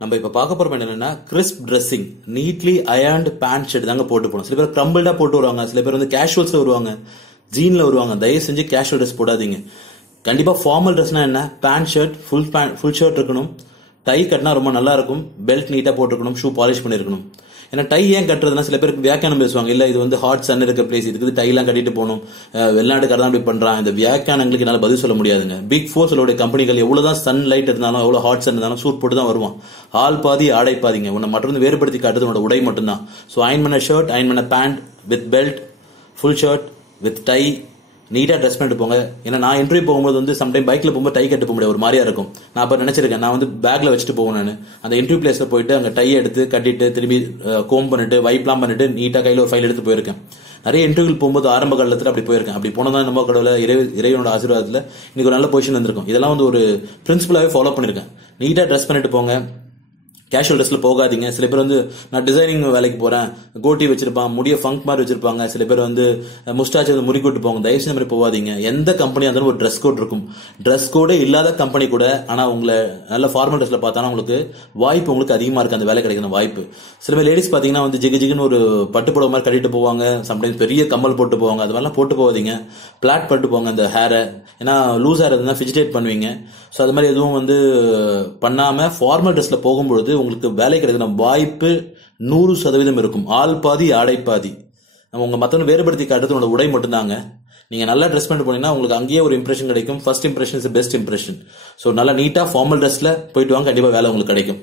நம்ம இப்ப பார்க்க போற என்னன்னா crisp dressing, neatly ironed pant shirt தாங்க போட்டு போகணும். சில பேர் கிரம்பிள்டா போட்டு வருவாங்க, சில பேர் வந்து கேஷுவல்ஸ்ல வருவாங்க, ஜீன்ல வருவாங்க. தயவு செஞ்சு கேஷுவல் ட்ரெஸ் போடாதீங்க. கண்டிப்பா ஃபார்மல் ட்ரெஸ்னா என்ன, பேண்ட் ஷர்ட், ஃபுல் ஷர்ட் இருக்கணும், டை கட்டினா ரொம்ப நல்லா இருக்கும், பெல்ட் நீட்டா போட்டுருக்கணும், ஷூ பாலிஷ் பண்ணிருக்கணும். ஏன்னா டை ஏன் கட்டுறதுன்னா சில பேருக்கு வியாக்கியானம் பேசுவாங்க, இல்ல இது வந்து ஹாட் சன் இருக்க பிளேஸ், இதுக்கு டை எல்லாம் கட்டிட்டு போகணும், வெளிநாட்டுக்காரர் தான் இப்படி பண்றான். இந்த வியாக்கியானங்களுக்கு என்னால பதில் சொல்ல முடியாதுங்க. பிக் ஃபோர்ஸோட கம்பெனிகள் எவ்வளவுதான் சன் லைட் இருந்தாலும், எவ்வளவு ஹாட் சன் இருந்தாலும் சூட் போட்டு தான் வருவான். ஆள் பாதி ஆடை பாதிங்க. உன்னை மட்டும் வேறுபடுத்தி காட்டுறது உன்னோட உடை மட்டும்தான். ஸோ அயன் பண்ண ஷர்ட், அயன் பண்ண pant with belt, full shirt with tie, நீட்டா ட்ரெஸ் பண்ணிட்டு போங்க. ஏன்னா நான் இன்டர்வியூ போகும்போது வந்து சம்டைம் பைக்ல போகும்போது டை கட்டு போக முடியாது, ஒரு மாதிரியா இருக்கும். நான் அப்ப நினைச்சிருக்கேன், நான் வந்து பேக்ல வச்சுட்டு போவேன். நான் அந்த இன்டர்வியூ பிளேஸ்ல போயிட்டு அங்க டை எடுத்து கட்டிட்டு திரும்பி கோம் பண்ணிட்டு வைப்லாம் பண்ணிட்டு நீட்டா கையில ஒரு ஃபைல் எடுத்து போயிருக்கேன். நிறைய இன்டர்வியூ போகும்போது ஆரம்ப காலத்துல அப்படி போயிருக்கேன். அப்படி போனதான் நம்ம கடவுள இறைவனோட ஆசீர்வாதத்துல இன்னைக்கு ஒரு நல்ல பொசிஷன் வந்திருக்கும். இதெல்லாம் வந்து ஒரு பிரின்சிபலாவே ஃபாலோ பண்ணிருக்கேன். நீட்டா ட்ரெஸ் பண்ணிட்டு போங்க, கேஷுவல் ட்ரெஸ்ல போகாதீங்க. சில பேர் வந்து நான் டிசைனிங் வேலைக்கு போறேன், கோட்டி வச்சிருப்பான், முடிய ஃபங்க் மாதிரி வச்சிருப்பாங்க. சில பேர் வந்து முஸ்டாச் வந்து முறிக்கூட்டு போவாங்க. தயவு செஞ்சு மாதிரி போகாதீங்க. எந்த கம்பெனியா இருந்தாலும் ஒரு ட்ரெஸ் கோட் இருக்கும். ட்ரெஸ் கோடே இல்லாத கம்பெனி கூட ஆனா உங்களை நல்ல ஃபார்மல் ட்ரெஸ்ல பார்த்தாலும் உங்களுக்கு வாய்ப்பு உங்களுக்கு அதிகமா இருக்கு, அந்த வேலை கிடைக்கிற வாய்ப்பு. சில பேர் லேடிஸ் பாத்தீங்கன்னா வந்து ஜிகுன்னு ஒரு பட்டு புடவை மாதிரி கட்டிட்டு போவாங்க, சம்டைம்ஸ் பெரிய கம்மல் போட்டு போவாங்க. அது மாதிரிலாம் போட்டு போகாதீங்க. பிளாட் பட்டு போங்க அந்த ஹேரை. ஏன்னா லூஸ் ஹேர் இருந்தா ஃபிஜிடேட் பண்ணுவீங்க. ஸோ அது மாதிரி எதுவும் வந்து பண்ணாம ஃபார்மல் ட்ரெஸ்ல போகும்பொழுது உங்களுக்கு வேலை கிடைக்கிற வாய்ப்பு 100% இருக்கும். ஆள் பாதி ஆடை பாதி. நம்ம உங்க மத்தவங்க வேறுபடுத்தி காட்டுறது உங்களோட உடை மட்டும்தாங்க. நீங்க நல்லா ட்ரெஸ் பண்ணிட்டு போனீங்கன்னா உங்களுக்கு அங்கேயே ஒரு இம்ப்ரெஷன் கிடைக்கும். First impression is best impression. So நல்லா நீட்டா ஃபார்மல் ட்ரெஸ்ல போயிட்டு வாங்க, கண்டிப்பா வேலை உங்களுக்கு கிடைக்கும்.